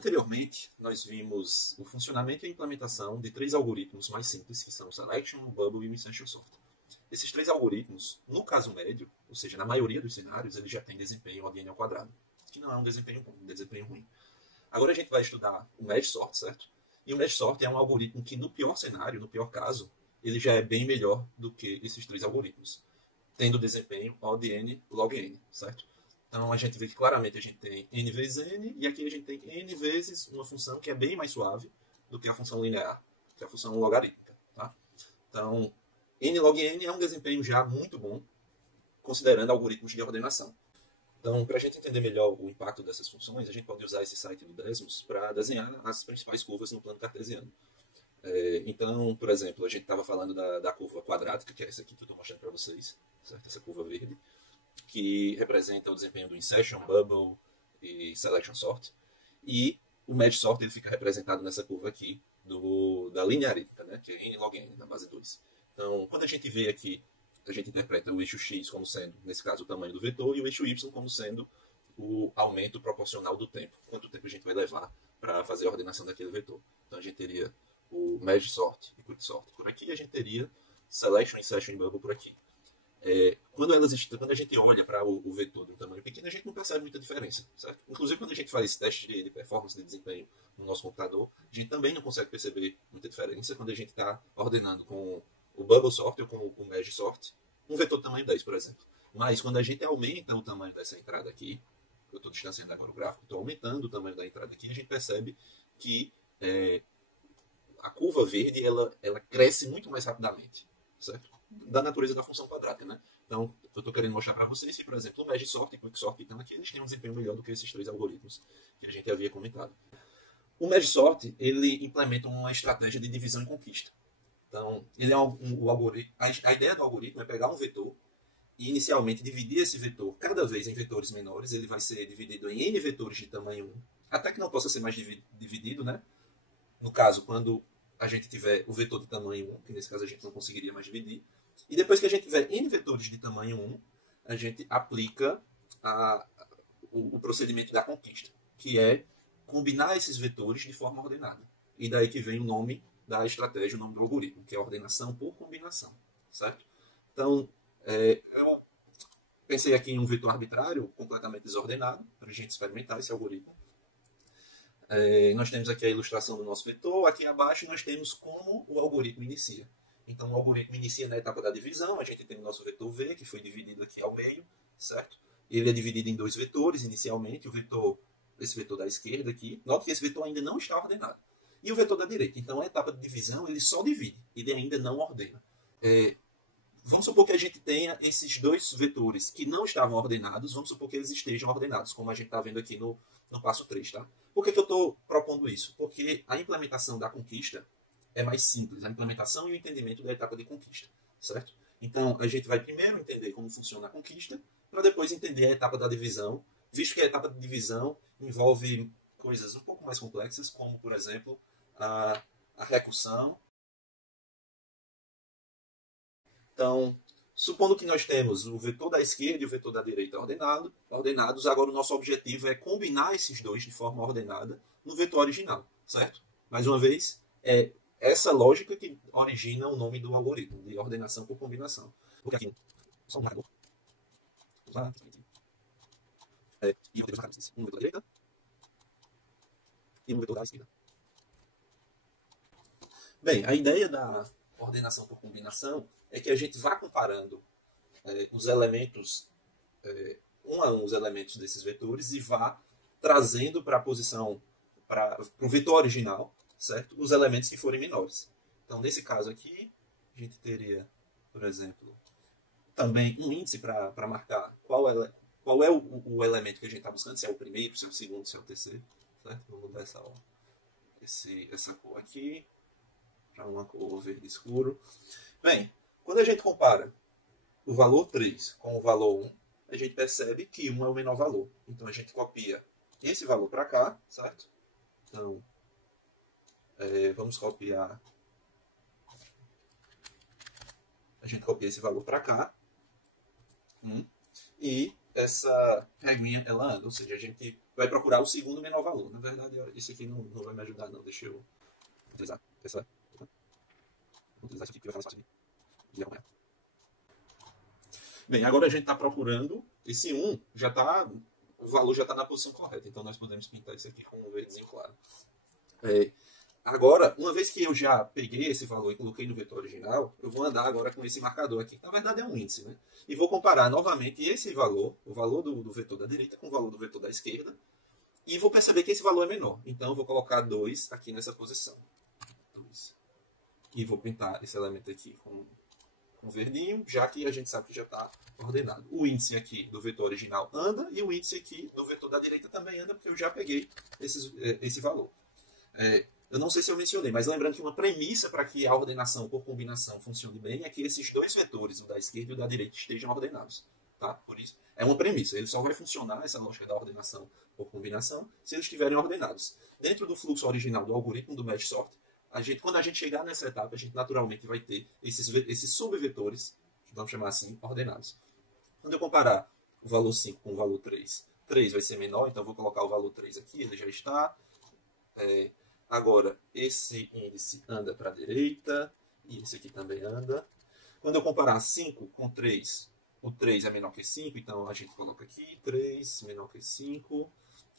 Anteriormente, nós vimos o funcionamento e a implementação de três algoritmos mais simples, que são o Selection, o Bubble e o Insertion Sort. Esses três algoritmos, no caso médio, ou seja, na maioria dos cenários, eles já têm desempenho ODN ao quadrado, que não é um desempenho ruim. Agora a gente vai estudar o Merge Sort, certo? E o Merge Sort é um algoritmo que, no pior cenário, no pior caso, ele já é bem melhor do que esses três algoritmos, tendo desempenho ODN log n, certo? Então a gente vê que claramente a gente tem n vezes n, e aqui a gente tem n vezes uma função que é bem mais suave do que a função linear, que é a função logarítmica. Tá? Então, n log n é um desempenho já muito bom, considerando algoritmos de ordenação. Então, para a gente entender melhor o impacto dessas funções, a gente pode usar esse site do Desmos para desenhar as principais curvas no plano cartesiano. Então, por exemplo, a gente estava falando da curva quadrática, que é essa aqui que eu estou mostrando para vocês, certo? Essa curva verde, que representa o desempenho do Insertion, Bubble e Selection Sort. E o Merge Sort ele fica representado nessa curva aqui da linearítica, né? Que é n log n, na base 2. Então, quando a gente vê aqui, a gente interpreta o eixo x como sendo, nesse caso, o tamanho do vetor, e o eixo y como sendo o aumento proporcional do tempo. Quanto tempo a gente vai levar para fazer a ordenação daquele vetor. Então, a gente teria o Merge Sort e Quick Sort por aqui, e a gente teria Selection, Insertion e Bubble por aqui. Quando a gente olha para o vetor de um tamanho pequeno, a gente não percebe muita diferença, certo? Inclusive, quando a gente faz teste de performance, de desempenho no nosso computador, a gente também não consegue perceber muita diferença quando a gente está ordenando com o Bubble Sort ou com o Merge Sort um vetor de tamanho 10, por exemplo. Mas quando a gente aumenta o tamanho dessa entrada aqui, eu estou distanciando agora o gráfico, estou aumentando o tamanho da entrada aqui, a gente percebe que a curva verde ela cresce muito mais rapidamente, certo? Da natureza da função quadrática, né? Então, eu estou querendo mostrar para vocês que, por exemplo, o Merge Sort e o Quick Sort que estão aqui, eles têm um desempenho melhor do que esses três algoritmos que a gente havia comentado. O Merge Sort, ele implementa uma estratégia de divisão e conquista. Então, ele é o algoritmo. A ideia do algoritmo é pegar um vetor e, inicialmente, dividir esse vetor cada vez em vetores menores. Ele vai ser dividido em n vetores de tamanho 1, até que não possa ser mais dividido, né? No caso, quando a gente tiver o vetor de tamanho 1, que nesse caso a gente não conseguiria mais dividir. E depois que a gente tiver n vetores de tamanho 1, a gente aplica o procedimento da conquista, que é combinar esses vetores de forma ordenada. E daí que vem o nome da estratégia, o nome do algoritmo, que é ordenação por combinação, certo? Então, eu pensei aqui em um vetor arbitrário, completamente desordenado, para a gente experimentar esse algoritmo. Nós temos aqui a ilustração do nosso vetor, aqui abaixo nós temos como o algoritmo inicia. Então, o algoritmo inicia na etapa da divisão, a gente tem o nosso vetor V, que foi dividido aqui ao meio, certo? Ele é dividido em dois vetores, inicialmente, esse vetor da esquerda aqui. Note que esse vetor ainda não está ordenado. E o vetor da direita. Então, a etapa de divisão, ele só divide, ele ainda não ordena. Vamos supor que a gente tenha esses dois vetores que não estavam ordenados, vamos supor que eles estejam ordenados, como a gente está vendo aqui no passo 3, tá? Por que eu estou propondo isso? Porque a implementação da conquista é mais simples, a implementação e o entendimento da etapa de conquista, certo? Então, a gente vai primeiro entender como funciona a conquista, para depois entender a etapa da divisão, visto que a etapa de divisão envolve coisas um pouco mais complexas, como, por exemplo, a recursão. Então, supondo que nós temos o vetor da esquerda e o vetor da direita ordenados, agora o nosso objetivo é combinar esses dois de forma ordenada no vetor original, certo? Mais uma vez, é essa lógica que origina o nome do algoritmo, de ordenação por combinação. Porque aqui, só um marcador. E um vetor da direita e um vetor da esquerda. Bem, a ideia da ordenação por combinação é que a gente vá comparando os elementos, um a um, os elementos desses vetores, e vá trazendo para a posição, para o vetor original, certo? Os elementos que forem menores. Então, nesse caso aqui, a gente teria, por exemplo, também um índice para marcar qual é o elemento que a gente está buscando, se é o primeiro, se é o segundo, se é o terceiro, certo? Vou mudar essa cor aqui para uma cor verde escuro. Bem, quando a gente compara o valor 3 com o valor 1, a gente percebe que 1 é o menor valor. Então, a gente copia esse valor para cá, certo? Então, vamos copiar. A gente copia esse valor para cá. E essa reguinha ela anda. Ou seja, a gente vai procurar o segundo menor valor. Na verdade, isso aqui não vai me ajudar, não. Deixa eu utilizar essa. Vou utilizar isso aqui que vai ficar mais fácil de acompanhar. Bem, agora a gente está procurando esse 1, o valor já está na posição correta. Então nós podemos pintar isso aqui com um verdezinho claro. Agora, uma vez que eu já peguei esse valor e coloquei no vetor original, eu vou andar agora com esse marcador aqui, que na verdade é um índice, né? E vou comparar novamente esse valor, o valor do vetor da direita, com o valor do vetor da esquerda, e vou perceber que esse valor é menor. Então eu vou colocar 2 aqui nessa posição. 2. E vou pintar esse elemento aqui com verdinho, já que a gente sabe que já está ordenado. O índice aqui do vetor original anda, e o índice aqui do vetor da direita também anda, porque eu já peguei esse valor. Eu não sei se eu mencionei, mas lembrando que uma premissa para que a ordenação por combinação funcione bem é que esses dois vetores, o da esquerda e o da direita, estejam ordenados. Tá? Por isso, é uma premissa. Ele só vai funcionar, essa lógica da ordenação por combinação, se eles estiverem ordenados. Dentro do fluxo original do algoritmo do Mesh Sort, quando a gente chegar nessa etapa, a gente naturalmente vai ter esses subvetores, vamos chamar assim, ordenados. Quando eu comparar o valor 5 com o valor 3, 3 vai ser menor, então eu vou colocar o valor 3 aqui, ele já está. Agora, esse índice anda para a direita, e esse aqui também anda. Quando eu comparar 5 com 3, o 3 é menor que 5, então a gente coloca aqui 3 menor que 5.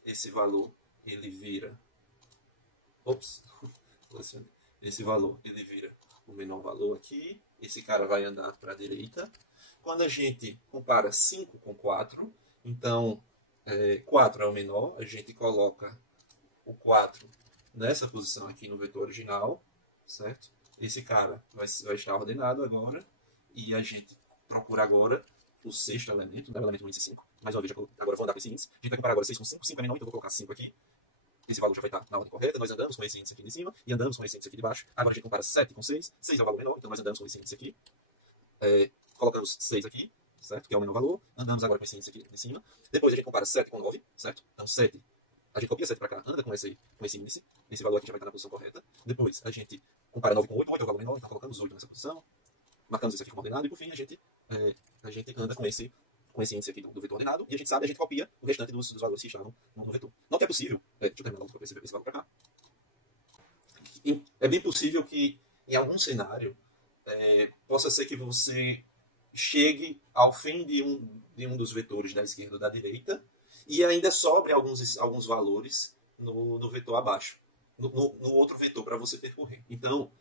Esse valor, ele vira... Ops! Esse valor, ele vira o menor valor aqui. Esse cara vai andar para a direita. Quando a gente compara 5 com 4, então 4 é o menor, a gente coloca o 4 nessa posição aqui no vetor original, certo? Esse cara vai estar ordenado agora, e a gente procura agora o sexto elemento, né, o elemento do índice 5. Mais uma vez, agora vou andar com esse índice. A gente vai comparar agora 6 com 5, 5 é menor, então eu vou colocar 5 aqui. Esse valor já vai estar na ordem correta, nós andamos com esse índice aqui de cima, e andamos com esse índice aqui de baixo. Agora a gente compara 7 com 6, 6 é o valor menor, então nós andamos com esse índice aqui. Colocamos 6 aqui, certo? Que é o menor valor. Andamos agora com esse índice aqui de cima. Depois a gente compara 7 com 9, certo? Então 7, a gente copia 7 para cá, anda com esse índice. Esse valor aqui já vai estar na posição correta. Depois a gente compara 9 com 8, 8 é o valor menor, então colocamos 8 nessa posição. Marcamos isso aqui como ordenado, e por fim a gente anda com esse índice aqui do vetor ordenado, e a gente copia o restante dos valores que estavam no vetor. Não que é possível, deixa eu terminar logo para esse valor para cá. É bem possível que em algum cenário possa ser que você chegue ao fim de um dos vetores da esquerda ou da direita e ainda sobre alguns valores no vetor abaixo, no outro vetor para você percorrer. Então,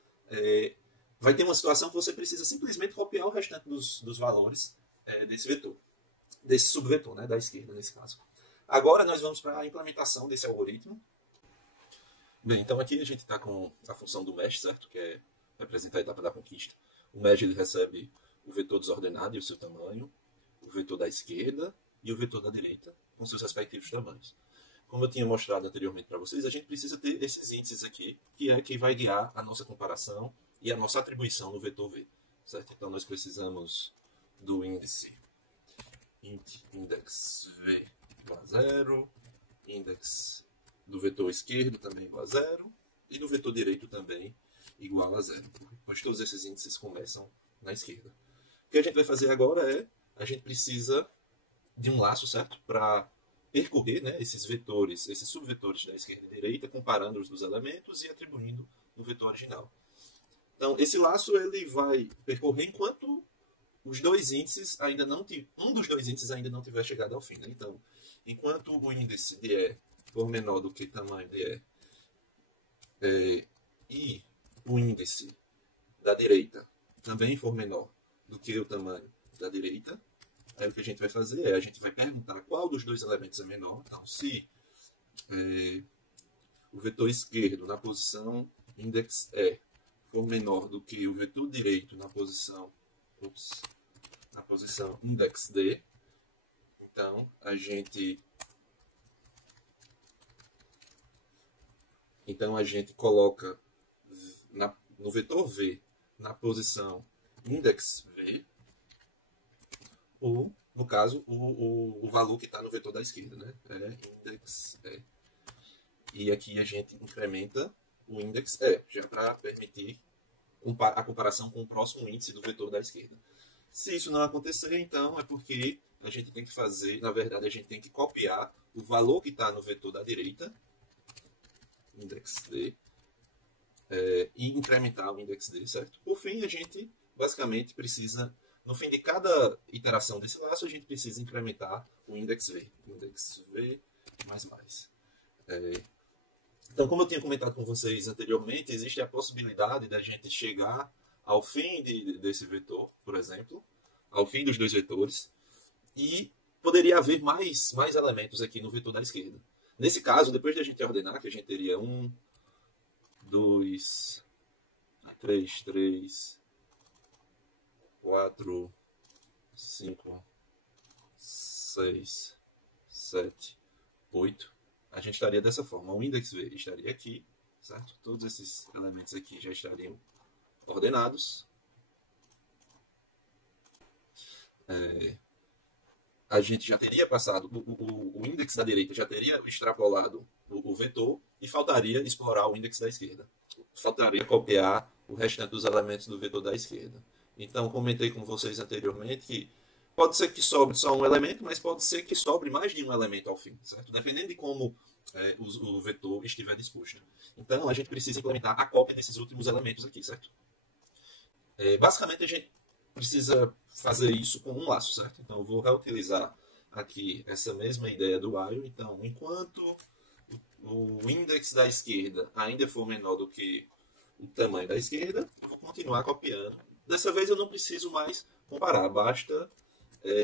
vai ter uma situação que você precisa simplesmente copiar o restante dos valores desse vetor, desse subvetor, né, da esquerda nesse caso. Agora nós vamos para a implementação desse algoritmo. Bem, então aqui a gente está com a função do mesh, certo? Que representa a etapa da conquista. O mesh ele recebe o vetor desordenado e o seu tamanho, o vetor da esquerda e o vetor da direita, com seus respectivos tamanhos. Como eu tinha mostrado anteriormente para vocês, a gente precisa ter esses índices aqui, que é quem vai guiar a nossa comparação e a nossa atribuição no vetor V. Certo? Então nós precisamos do índice index V igual a 0, index do vetor esquerdo também igual a 0, e do vetor direito também igual a 0, pois todos esses índices começam na esquerda. O que a gente vai fazer agora a gente precisa de um laço, certo? Para percorrer, né, esses vetores, esses subvetores da esquerda e direita, comparando os dos elementos e atribuindo no vetor original. Então, esse laço ele vai percorrer enquanto os dois índices ainda não um dos dois índices ainda não tiver chegado ao fim, né? Então, enquanto o índice de E for menor do que tamanho de E, e o índice da direita também for menor do que o tamanho da direita, aí o que a gente vai fazer a gente vai perguntar qual dos dois elementos é menor. Então, se o vetor esquerdo na posição index E for menor do que o vetor direito na posição index D, então a gente coloca no vetor V na posição index V, ou, no caso, o valor que está no vetor da esquerda, né? Index E. E aqui a gente incrementa o index E, já para permitir a comparação com o próximo índice do vetor da esquerda. Se isso não acontecer, então, é porque a gente tem que fazer, na verdade, a gente tem que copiar o valor que está no vetor da direita, index D, e incrementar o index D, certo? Por fim, a gente basicamente precisa, no fim de cada iteração desse laço, a gente precisa incrementar o index V. Index V mais. Então, como eu tinha comentado com vocês anteriormente, existe a possibilidade da gente chegar ao fim desse vetor, por exemplo, ao fim dos dois vetores, e poderia haver mais elementos aqui no vetor da esquerda. Nesse caso, depois de a gente ordenar, que a gente teria 1, 2, 3, 4, 5, 6, 7, 8. A gente estaria dessa forma. O index V estaria aqui, certo? Todos esses elementos aqui já estariam ordenados. A gente já teria passado, o index da direita já teria extrapolado o vetor e faltaria explorar o index da esquerda. Faltaria copiar o restante dos elementos do vetor da esquerda. Então, comentei com vocês anteriormente que pode ser que sobre só um elemento, mas pode ser que sobre mais de um elemento ao fim, certo? Dependendo de como o vetor estiver disposto. Então, a gente precisa implementar a cópia desses últimos elementos aqui, certo? Basicamente, a gente precisa fazer isso com um laço, certo? Então, eu vou reutilizar aqui essa mesma ideia do while. Então, enquanto o index da esquerda ainda for menor do que o tamanho da esquerda, eu vou continuar copiando. Dessa vez eu não preciso mais comparar, basta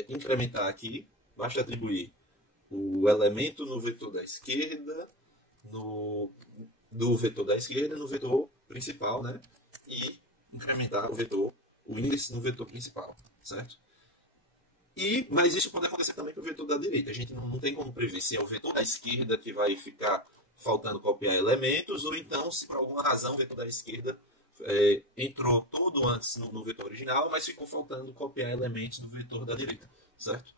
incrementar aqui, basta atribuir o elemento no vetor da esquerda, do vetor da esquerda no vetor principal, né? E incrementar o índice no vetor principal, certo? Mas isso pode acontecer também com o vetor da direita. A gente não tem como prever se é o vetor da esquerda que vai ficar faltando copiar elementos, ou então se por alguma razão o vetor da esquerda entrou todo antes no vetor original, mas ficou faltando copiar elementos do vetor da direita, certo?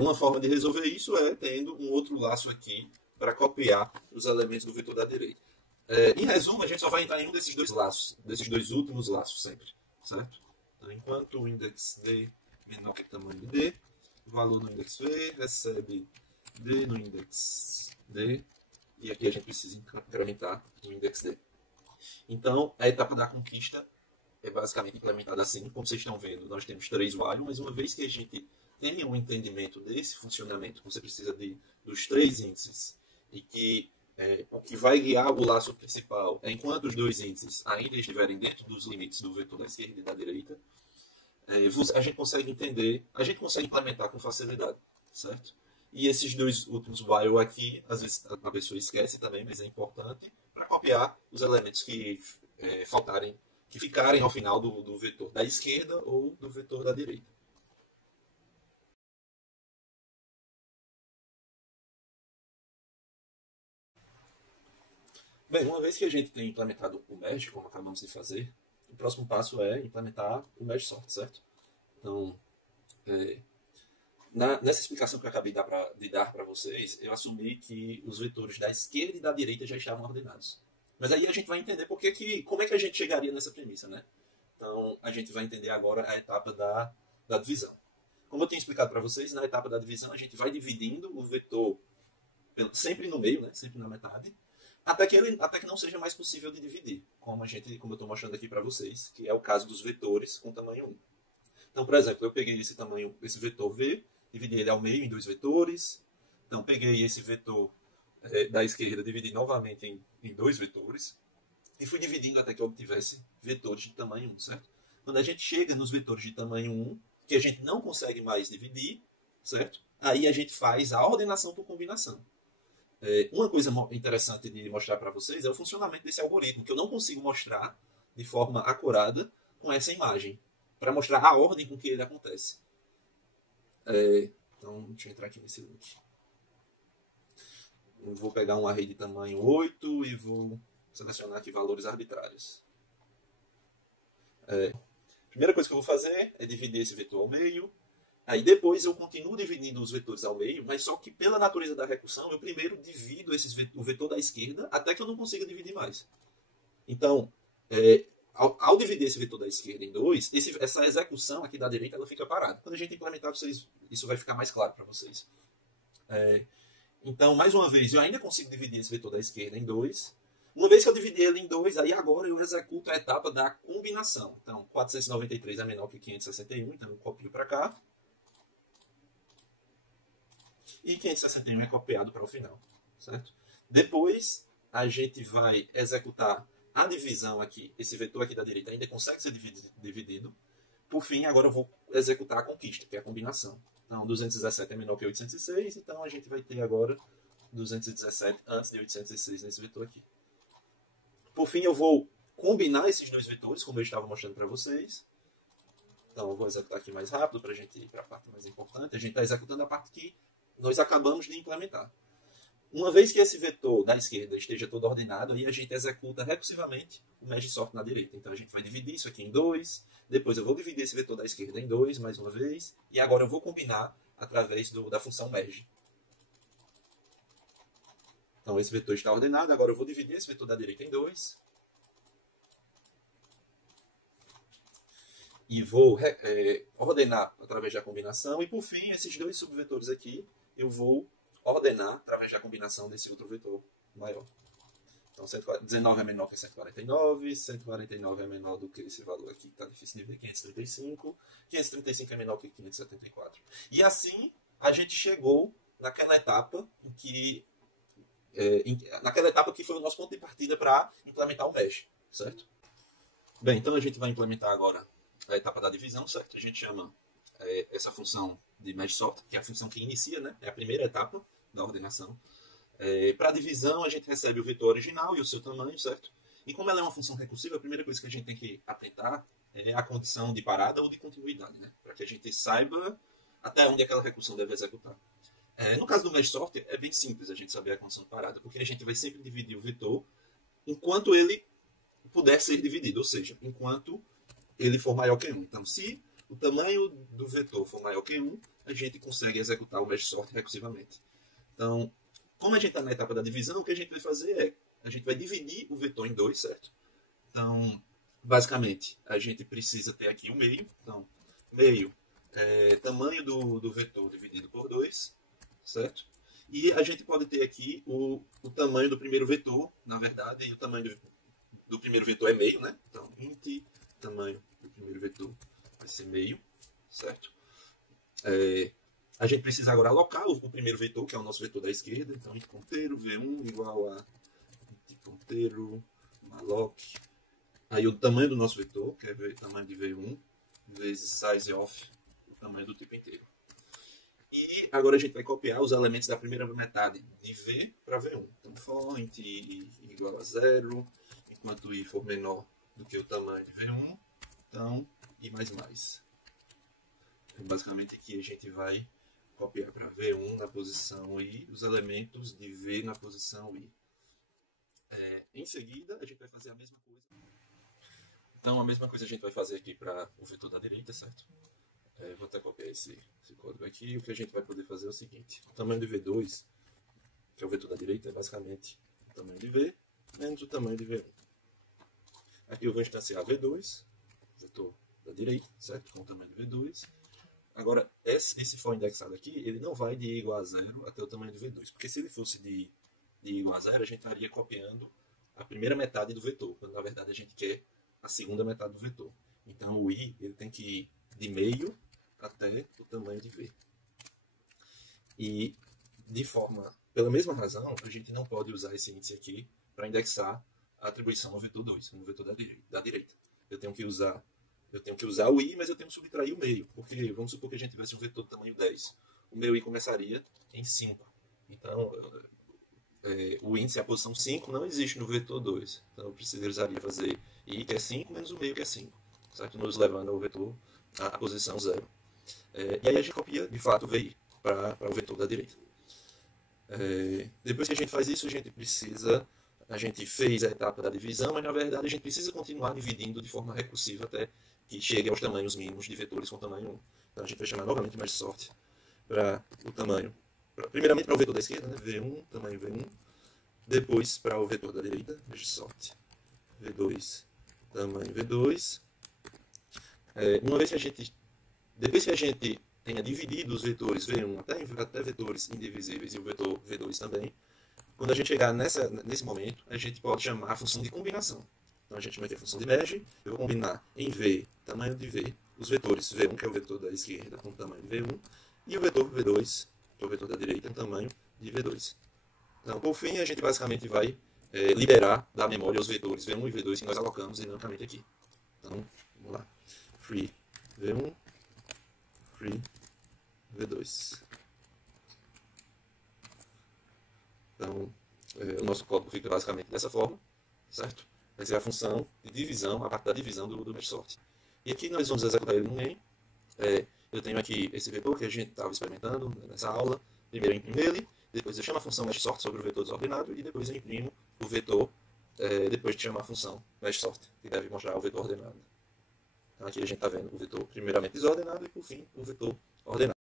Uma forma de resolver isso é tendo um outro laço aqui para copiar os elementos do vetor da direita. Em resumo, a gente só vai entrar em um desses dois laços, desses dois últimos laços sempre, certo? Então, enquanto o index D menor que o tamanho de D, o valor no index V recebe D no index D, e aqui a gente precisa incrementar o index D. Então, a etapa da conquista é basicamente implementada assim. Como vocês estão vendo, nós temos 3 while, mas uma vez que a gente tenha um entendimento desse funcionamento, você precisa dos 3 índices, e que o que vai guiar o laço principal é enquanto os 2 índices ainda estiverem dentro dos limites do vetor da esquerda e da direita, a gente consegue entender, a gente consegue implementar com facilidade, certo? E esses 2 últimos while aqui, às vezes a pessoa esquece também, mas é importante para copiar os elementos que faltarem, que ficarem ao final do vetor da esquerda ou do vetor da direita. Bem, uma vez que a gente tem implementado o merge, como acabamos de fazer, o próximo passo é implementar o merge sort, certo? Então, nessa explicação que eu acabei de dar para vocês, eu assumi que os vetores da esquerda e da direita já estavam ordenados. Mas aí a gente vai entender como é que a gente chegaria nessa premissa, né? Então, a gente vai entender agora a etapa da divisão. Como eu tinha explicado para vocês, na etapa da divisão a gente vai dividindo o vetor sempre no meio, né? Sempre na metade, até que não seja mais possível de dividir, como eu estou mostrando aqui para vocês, que é o caso dos vetores com tamanho 1. Então, por exemplo, eu peguei esse vetor V, dividi ele ao meio em 2 vetores. Então, peguei esse vetor da esquerda, dividi novamente em 2 vetores, e fui dividindo até que eu obtivesse vetores de tamanho 1, certo? Quando a gente chega nos vetores de tamanho 1, que a gente não consegue mais dividir, certo? Aí a gente faz a ordenação por combinação. Uma coisa interessante de mostrar para vocês é o funcionamento desse algoritmo, que eu não consigo mostrar de forma acurada com essa imagem, para mostrar a ordem com que ele acontece. Então, deixa eu entrar aqui nesse link. Eu vou pegar um array de tamanho 8 e vou selecionar aqui valores arbitrários. A primeira coisa que eu vou fazer é dividir esse vetor ao meio. Aí depois eu continuo dividindo os vetores ao meio, mas só que pela natureza da recursão, eu primeiro divido o vetor da esquerda até que eu não consiga dividir mais. Então, ao dividir esse vetor da esquerda em 2, essa execução aqui da direita ela fica parada. Quando a gente implementar, isso vai ficar mais claro para vocês. Então, mais uma vez, eu ainda consigo dividir esse vetor da esquerda em 2. Uma vez que eu dividi ele em 2, aí agora eu executo a etapa da combinação. Então, 493 é menor que 561, então eu copio para cá. E 561 é copiado para o final, certo? Depois, a gente vai executar a divisão aqui. Esse vetor aqui da direita ainda consegue ser dividido. Por fim, agora eu vou executar a conquista, que é a combinação. Então, 217 é menor que 806, então a gente vai ter agora 217 antes de 806 nesse vetor aqui. Por fim, eu vou combinar esses dois vetores, como eu estava mostrando para vocês. Então, eu vou executar aqui mais rápido para a gente ir para a parte mais importante. A gente está executando a parte que nós acabamos de implementar. Uma vez que esse vetor da esquerda esteja todo ordenado, aí a gente executa recursivamente o merge sort na direita. Então, a gente vai dividir isso aqui em 2. Depois, eu vou dividir esse vetor da esquerda em 2, mais uma vez. E agora, eu vou combinar através da função merge. Então, esse vetor está ordenado. Agora, eu vou dividir esse vetor da direita em 2. E vou ordenar através da combinação. E, por fim, esses dois subvetores aqui, eu vou ordenar através da combinação desse outro vetor maior. Então, 19 é menor que 149, 149 é menor do que esse valor aqui, está difícil de ver, 535, 535 é menor que 574. E assim, a gente chegou naquela etapa que foi o nosso ponto de partida para implementar o mesh, certo? Bem, então a gente vai implementar agora a etapa da divisão, certo? A gente chama essa função de merge sort, que é a função que inicia, né? É a primeira etapa da ordenação. Para a divisão, a gente recebe o vetor original e o seu tamanho, certo? E como ela é uma função recursiva, a primeira coisa que a gente tem que atentar é a condição de parada ou de continuidade, né? Para que a gente saiba até onde aquela recursão deve executar. No caso do merge sort, é bem simples a gente saber a condição de parada, porque a gente vai sempre dividir o vetor enquanto ele puder ser dividido, ou seja, enquanto ele for maior que 1. Então, se o tamanho do vetor for maior que 1, a gente consegue executar o merge sort recursivamente. Então, como a gente está na etapa da divisão, o que a gente vai fazer é, a gente vai dividir o vetor em 2, certo? Então, basicamente, a gente precisa ter aqui o meio. Então, meio é tamanho do vetor dividido por 2, certo? E a gente pode ter aqui o tamanho do primeiro vetor, na verdade, e o tamanho do primeiro vetor é meio, né? Então, int tamanho do primeiro vetor vai ser meio, certo? A gente precisa agora alocar o primeiro vetor, que é o nosso vetor da esquerda. Então, int ponteiro, v1 igual a int ponteiro, malloc. Aí o tamanho do nosso vetor, que é o tamanho de v1, vezes size of, o tamanho do tipo inteiro. E agora a gente vai copiar os elementos da primeira metade de v para v1. Então, for int i igual a 0, enquanto i for menor do que o tamanho de v1, então i mais mais. Então, basicamente aqui a gente vai copiar para v1 na posição i, os elementos de v na posição i. Em seguida, a gente vai fazer a mesma coisa. Então, a mesma coisa a gente vai fazer aqui para o vetor da direita, certo? Vou até copiar esse código aqui. O que a gente vai poder fazer é o seguinte. O tamanho de v2, que é o vetor da direita, é basicamente o tamanho de v menos o tamanho de v1. Aqui eu vou instanciar v2, vetor da direita, certo? Com o tamanho de v2. Agora, esse for indexado aqui, ele não vai de i igual a 0 até o tamanho de v2. Porque se ele fosse de i igual a 0, a gente estaria copiando a primeira metade do vetor, quando na verdade a gente quer a segunda metade do vetor. Então o i ele tem que ir de meio até o tamanho de v. E pela mesma razão, a gente não pode usar esse índice aqui para indexar a atribuição ao vetor 2, no vetor da direita. Eu tenho que usar o i, mas eu tenho que subtrair o meio, porque vamos supor que a gente tivesse um vetor de tamanho 10. O meu i começaria em 5. Então, o índice, a posição 5, não existe no vetor 2. Então, eu precisaria fazer i, que é 5, menos o meio, que é 5. Certo? Nos levando ao vetor à posição 0. E aí a gente copia, de fato, o vi para o vetor da direita. Depois que a gente faz isso, a gente fez a etapa da divisão, mas na verdade a gente precisa continuar dividindo de forma recursiva até que chegue aos tamanhos mínimos de vetores com tamanho 1. Então a gente vai chamar novamente merge sort para o tamanho, primeiramente para o vetor da esquerda, né? v1, tamanho v1, depois para o vetor da direita, merge sort v2, tamanho V2. Uma vez que depois que a gente tenha dividido os vetores V1 até vetores indivisíveis e o vetor V2 também, quando a gente chegar nesse momento, a gente pode chamar a função de combinação. Então a gente vai ter a função de merge, eu vou combinar em V, tamanho de V, os vetores V1, que é o vetor da esquerda, com tamanho V1, e o vetor V2, que é o vetor da direita, com tamanho de V2. Então, por fim, a gente basicamente vai liberar da memória os vetores V1 e V2 que nós alocamos dinamicamente aqui. Então, vamos lá. Free V1, free V2. Então, o nosso código fica basicamente dessa forma, certo? Vai ser a função de divisão, a parte da divisão do mesh sort. E aqui nós vamos executar ele no main. Eu tenho aqui esse vetor que a gente estava experimentando nessa aula. Primeiro eu imprimo ele, depois eu chamo a função mesh sort sobre o vetor desordenado e depois eu imprimo o vetor depois de chamar a função mesh sort, que deve mostrar o vetor ordenado. Então aqui a gente está vendo o vetor primeiramente desordenado e por fim o vetor ordenado.